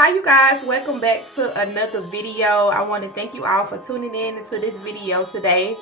Hi you guys, welcome back to another video. I want to thank you all for tuning in into this video today.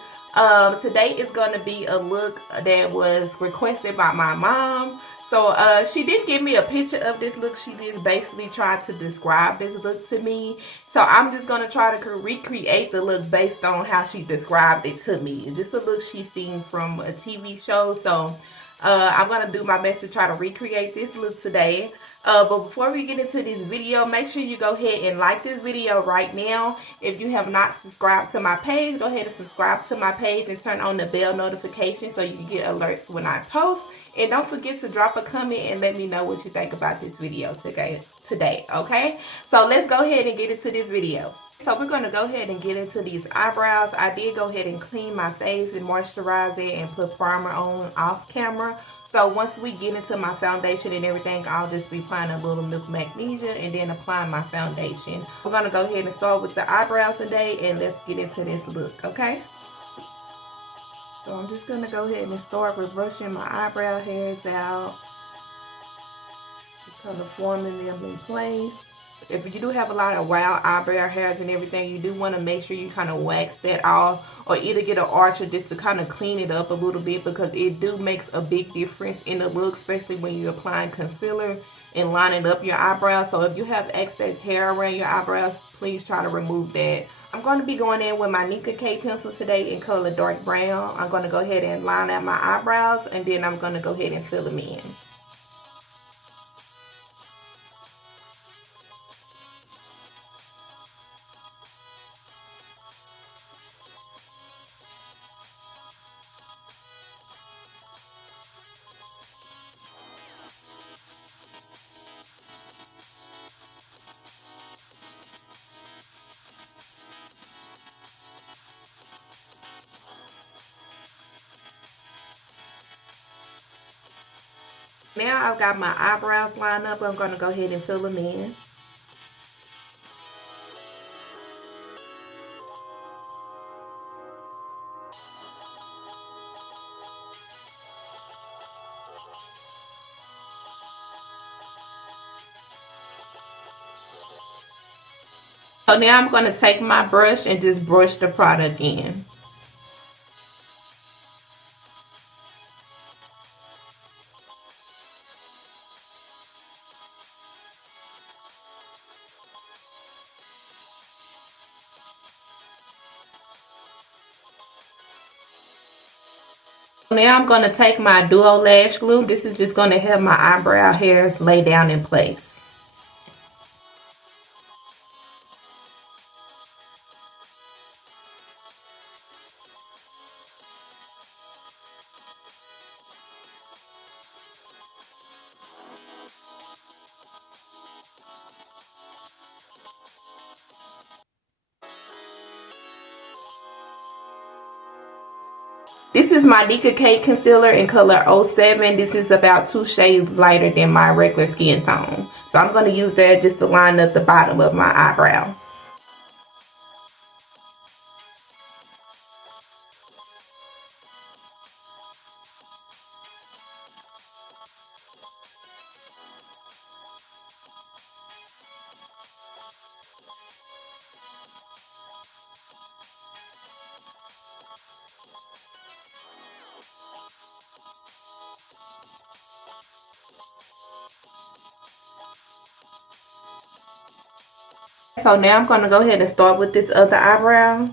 Today is going to be a look that was requested by my mom. So she did give me a picture of this look. She did basically try to describe this look to me. So I'm just going to try to recreate the look based on how she described it to me. This is a look she's seen from a TV show. So I'm going to do my best to try to recreate this look today. But before we get into this video, make sure you go ahead and like this video right now. If you have not subscribed to my page, go ahead and subscribe to my page and turn on the bell notification so you can get alerts when I post. And don't forget to drop a comment and let me know what you think about this video today, okay? So let's go ahead and get into this video. So we're going to go ahead and get into these eyebrows. I did go ahead and clean my face and moisturize it and put primer on off camera. So once we get into my foundation and everything, I'll just be applying a little NickaK Magnesia and then applying my foundation. We're going to go ahead and start with the eyebrows today, and let's get into this look, okay? So I'm just going to go ahead and start with brushing my eyebrow hairs out. Just kind of forming them in place. If you do have a lot of wild eyebrow hairs and everything, you do want to make sure you kind of wax that off, or either get an archer just to kind of clean it up a little bit, because it do makes a big difference in the look, especially when you're applying concealer and lining up your eyebrows. So if you have excess hair around your eyebrows, please try to remove that. I'm going to be going in with my Nicka K pencil today in color dark brown. I'm going to go ahead and line out my eyebrows, and then I'm going to go ahead and fill them in. Now I've got my eyebrows lined up. I'm going to go ahead and fill them in. So now I'm going to take my brush and just brush the product in. Now I'm going to take my duo lash glue. This is just going to help my eyebrow hairs lay down in place. This is my Nicka K concealer in color 07. This is about 2 shades lighter than my regular skin tone. So I'm going to use that just to line up the bottom of my eyebrow. So now I'm going to go ahead and start with this other eyebrow.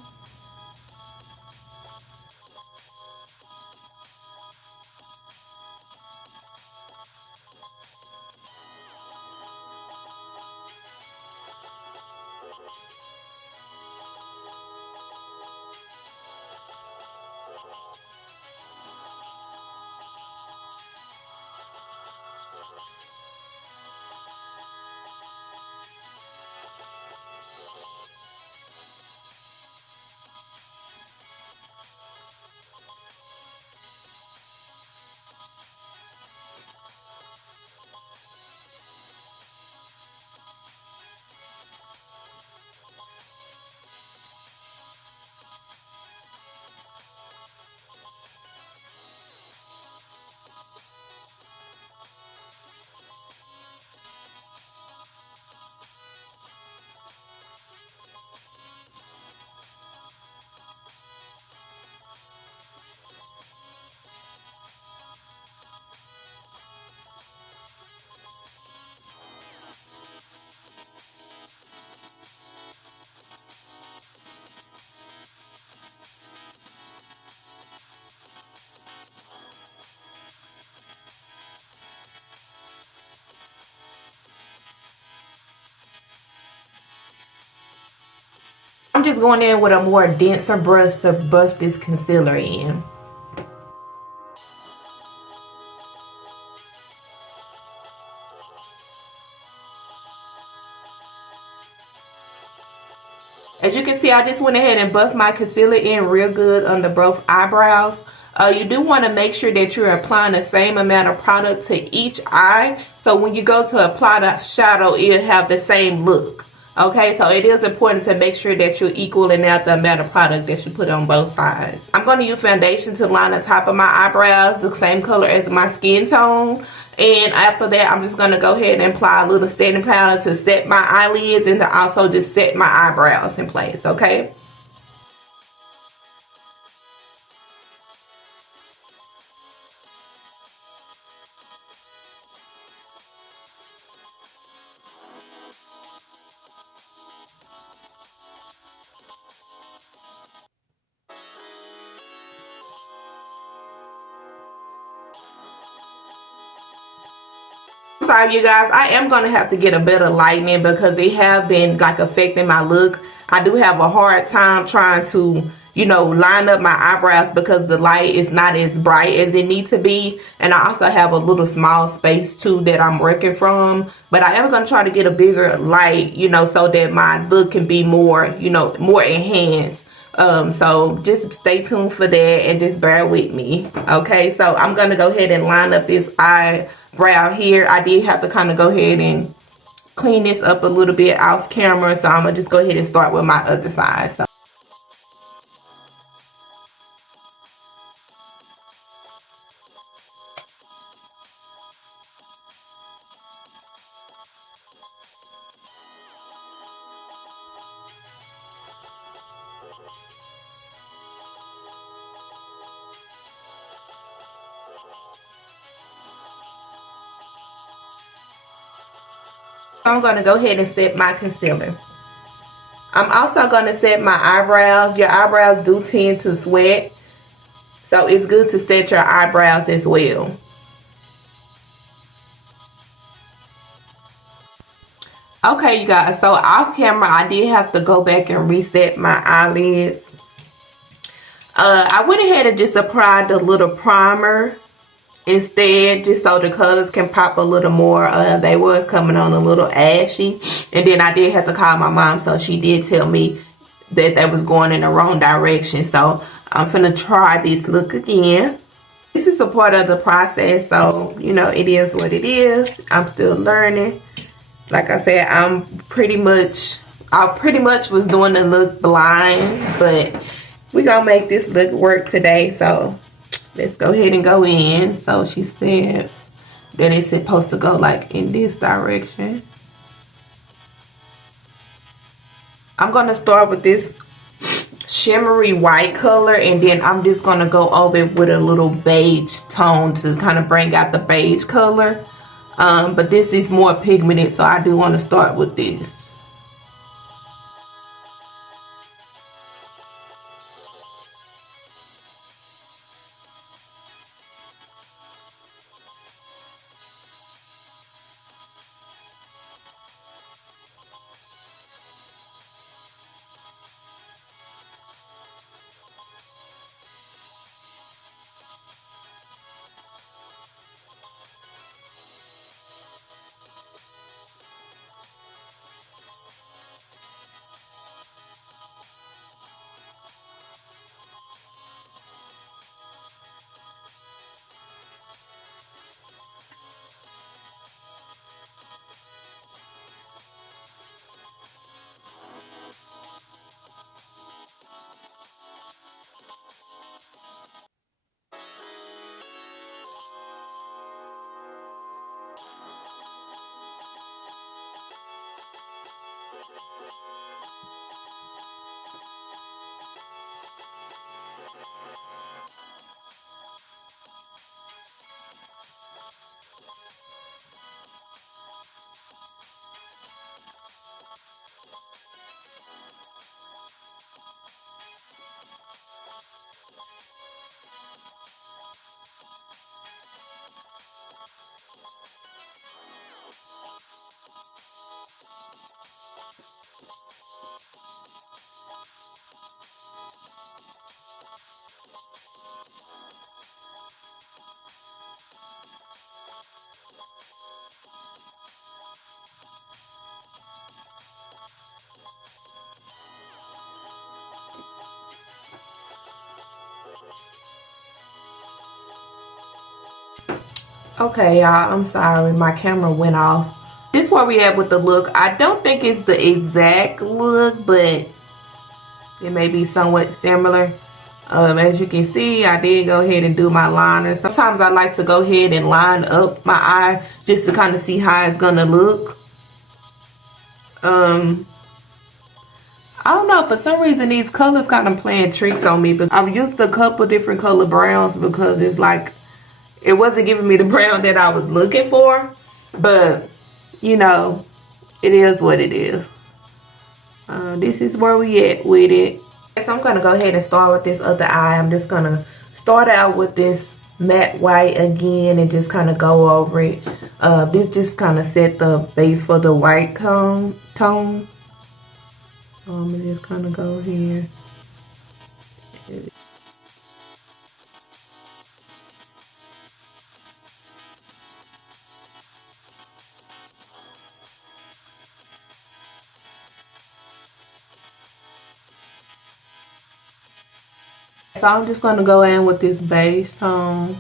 I'm just going in with a more denser brush to buff this concealer in. As you can see, I just went ahead and buffed my concealer in real good under both eyebrows. You do want to make sure that you're applying the same amount of product to each eye. So when you go to apply the shadow, it'll have the same look. Okay, so it is important to make sure that you're equaling out the amount of product that you put on both sides. I'm going to use foundation to line the top of my eyebrows, the same color as my skin tone. And after that, I'm just going to go ahead and apply a little setting powder to set my eyelids and to also just set my eyebrows in place, okay? I'm sorry, you guys, I am going to have to get a better lighting because they have been like affecting my look. I do have a hard time trying to, you know, line up my eyebrows because the light is not as bright as it needs to be. And I also have a little small space too that I'm working from. But I am going to try to get a bigger light, you know, so that my look can be more, you know, more enhanced. So just stay tuned for that and just bear with me. Okay, so I'm going to go ahead and line up this eyebrow here. I did have to kind of go ahead and clean this up a little bit off camera, so I'm going to just go ahead and start with my other side. So I'm going to go ahead and set my concealer. I'm also going to set my eyebrows. Your eyebrows do tend to sweat, so it's good to set your eyebrows as well. Okay, you guys, so off camera, I did have to go back and reset my eyelids. I went ahead and just applied a little primer instead, just so the colors can pop a little more. They was coming on a little ashy, and then I did have to call my mom, so she did tell me that that was going in the wrong direction. So I'm finna try this look again. This is a part of the process, so you know, it is what it is. I'm still learning. Like I said, I pretty much was doing the look blind, but we gonna make this look work today. So let's go ahead and go in. So she said that it's supposed to go like in this direction. I'm gonna start with this shimmery white color, and then I'm just gonna go over it with a little beige tone to kind of bring out the beige color. But this is more pigmented, so I do want to start with this. Okay, y'all, I'm sorry, my camera went off. This is where we at with the look. I don't think it's the exact look, but it may be somewhat similar. As you can see, I did go ahead and do my liner. Sometimes I like to go ahead and line up my eye just to kind of see how it's gonna look. I don't know, for some reason these colors kind of playing tricks on me, but I've used a couple different color browns because it's like it wasn't giving me the brown that I was looking for, but you know, it is what it is. This is where we at with it. So I'm gonna go ahead and start with this other eye. I'm just gonna start out with this matte white again and just kind of go over it. This just kind of set the base for the white tone. I'm gonna just kind of go here. So I'm just gonna go in with this base tone.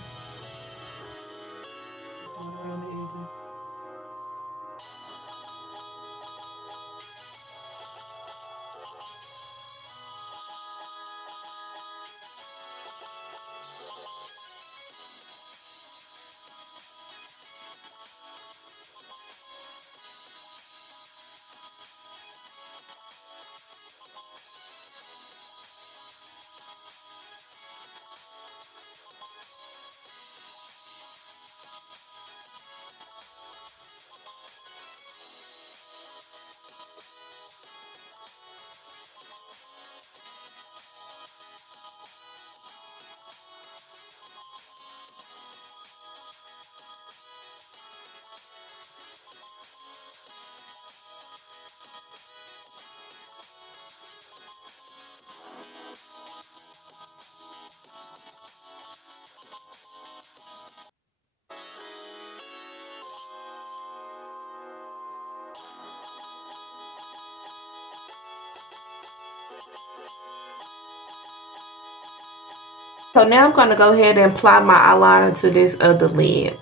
So now I'm gonna go ahead and apply my eyeliner to this other lid.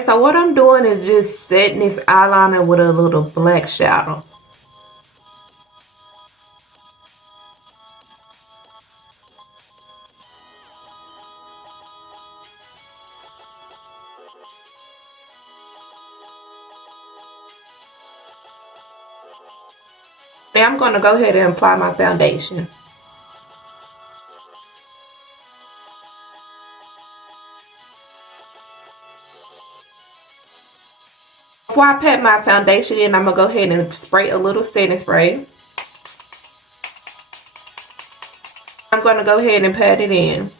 So what I'm doing is just setting this eyeliner with a little black shadow. Now I'm going to go ahead and apply my foundation. Before I pat my foundation in, I'm going to go ahead and spray a little setting spray. I'm going to go ahead and pat it in.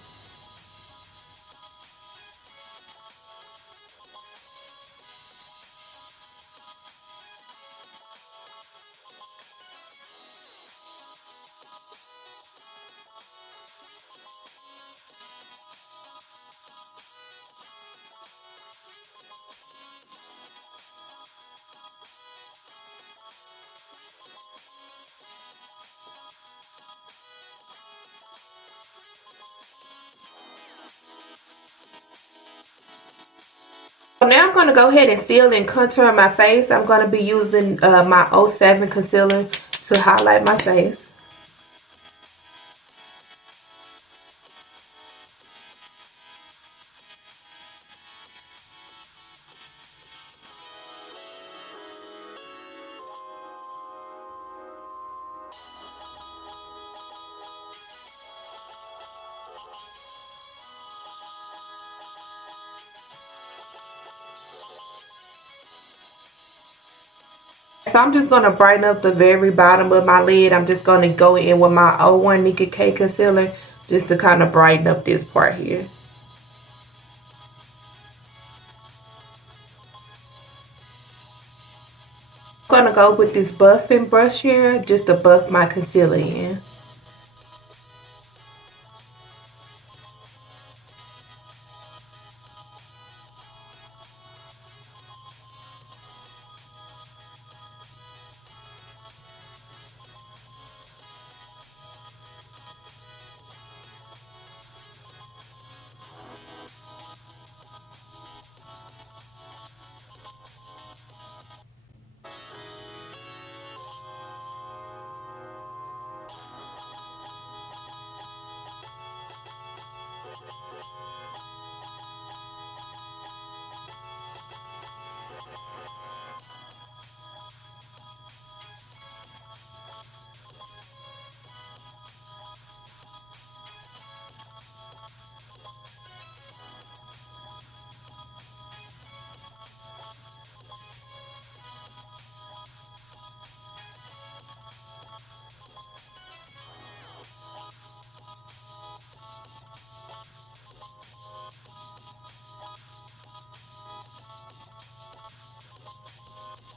So now I'm going to go ahead and seal and contour my face. I'm going to be using my 07 concealer to highlight my face. So I'm just going to brighten up the very bottom of my lid. I'm just going to go in with my 01 Nicka K concealer just to kind of brighten up this part here. I'm gonna go with this buffing brush here just to buff my concealer in.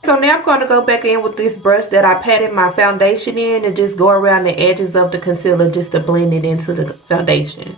So now I'm going to go back in with this brush that I patted my foundation in and just go around the edges of the concealer just to blend it into the foundation.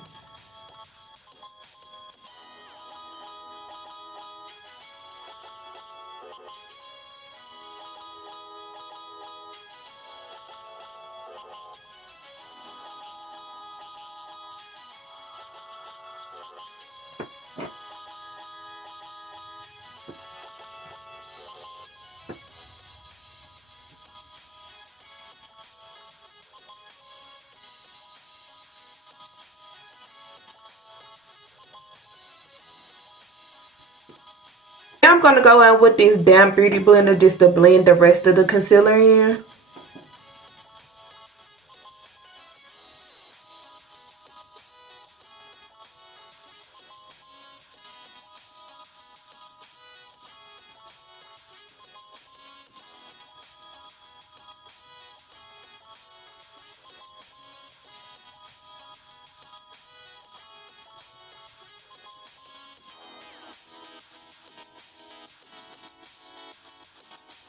Now I'm going to go in with this damp beauty blender just to blend the rest of the concealer in.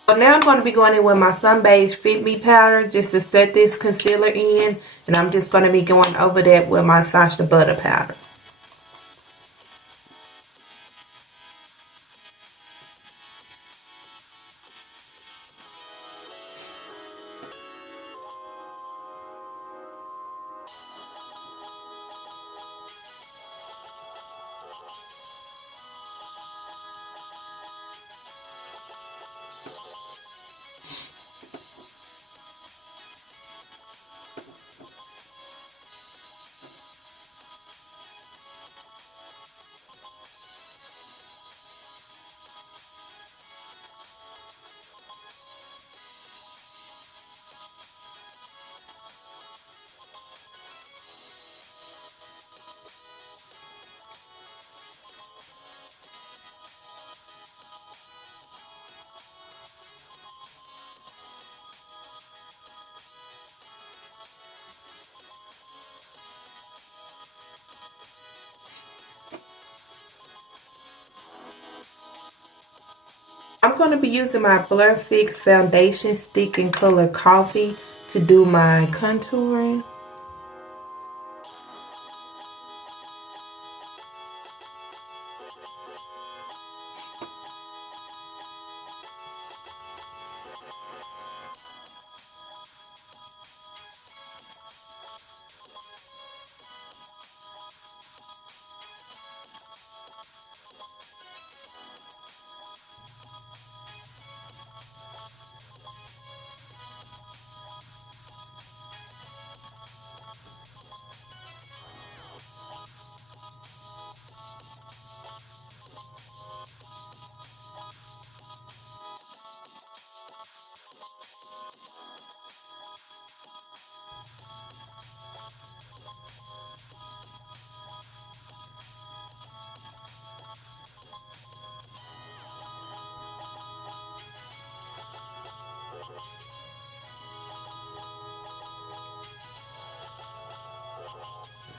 So now I'm going to be going in with my Sun-Based Fit Me powder just to set this concealer in. And I'm just going to be going over that with my Sacha Butter powder. I'm going to be using my Blur Fix foundation stick in color Coffee to do my contouring.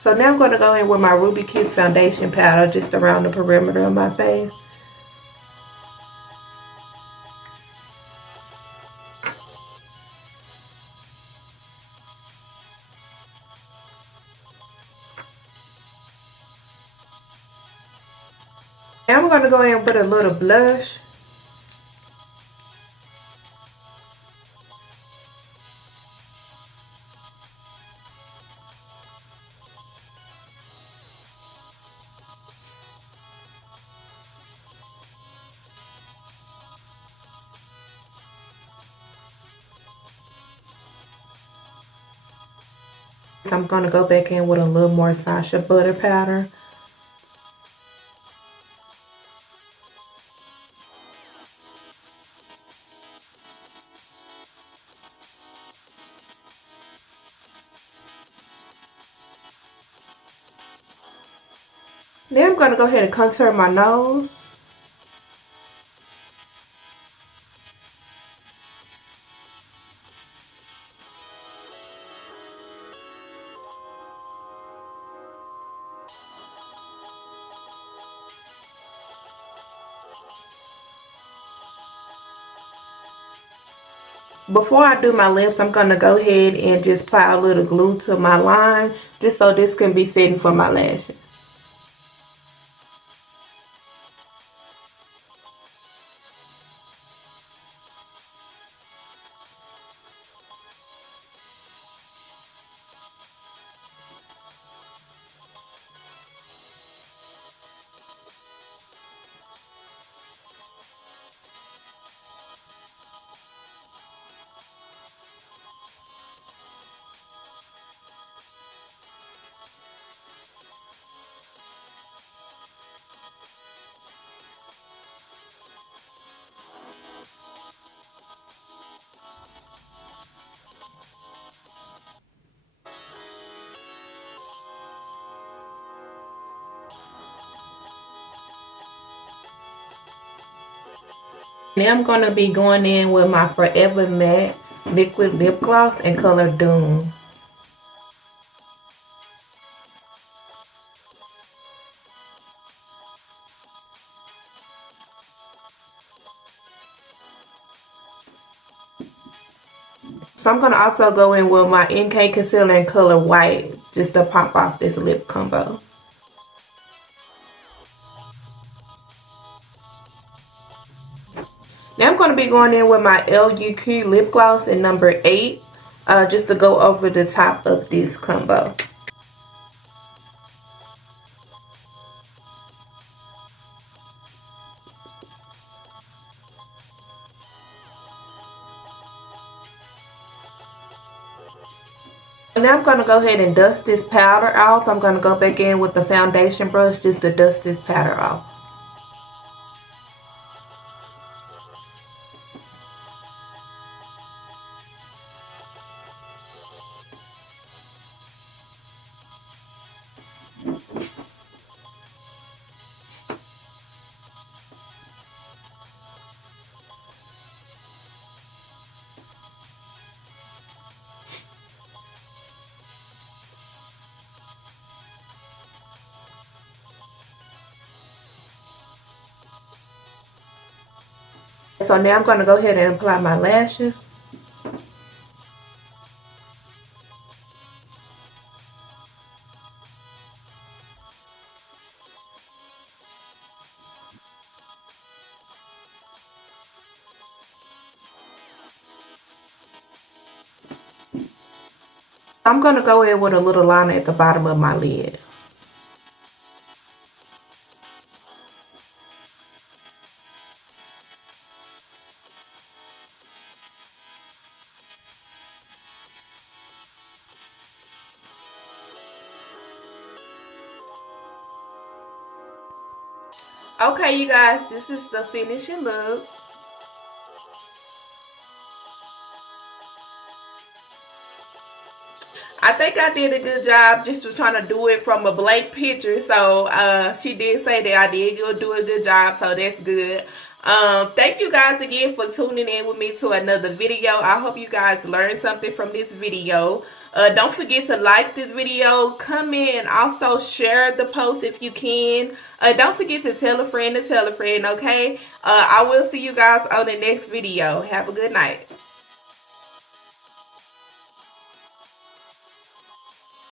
So now I'm going to go in with my Ruby Kiss foundation powder just around the perimeter of my face. Now I'm going to go in and put a little blush. I'm going to go back in with a little more Sacha Butter powder. Then I'm going to go ahead and contour my nose. Before I do my lips, I'm going to go ahead and just apply a little glue to my line, just so this can be setting for my lashes. Now I'm going to be going in with my Forever Matte Liquid Lip Gloss in color Dune. So I'm going to also go in with my NK Concealer in color White, just to pop off this lip combo. Now I'm going to be going in with my LUQ Lip Gloss in number 8, just to go over the top of this combo. Now I'm going to go ahead and dust this powder off. I'm going to go back in with the foundation brush just to dust this powder off. So now I'm going to go ahead and apply my lashes. I'm going to go in with a little liner at the bottom of my lid. Okay, you guys, this is the finishing look. I think I did a good job just trying to do it from a blank picture. So she did say that I did do a good job, so that's good. Thank you guys again for tuning in with me to another video. I hope you guys learned something from this video. Don't forget to like this video, comment, and also share the post if you can. Don't forget to tell a friend to tell a friend, okay? I will see you guys on the next video. Have a good night.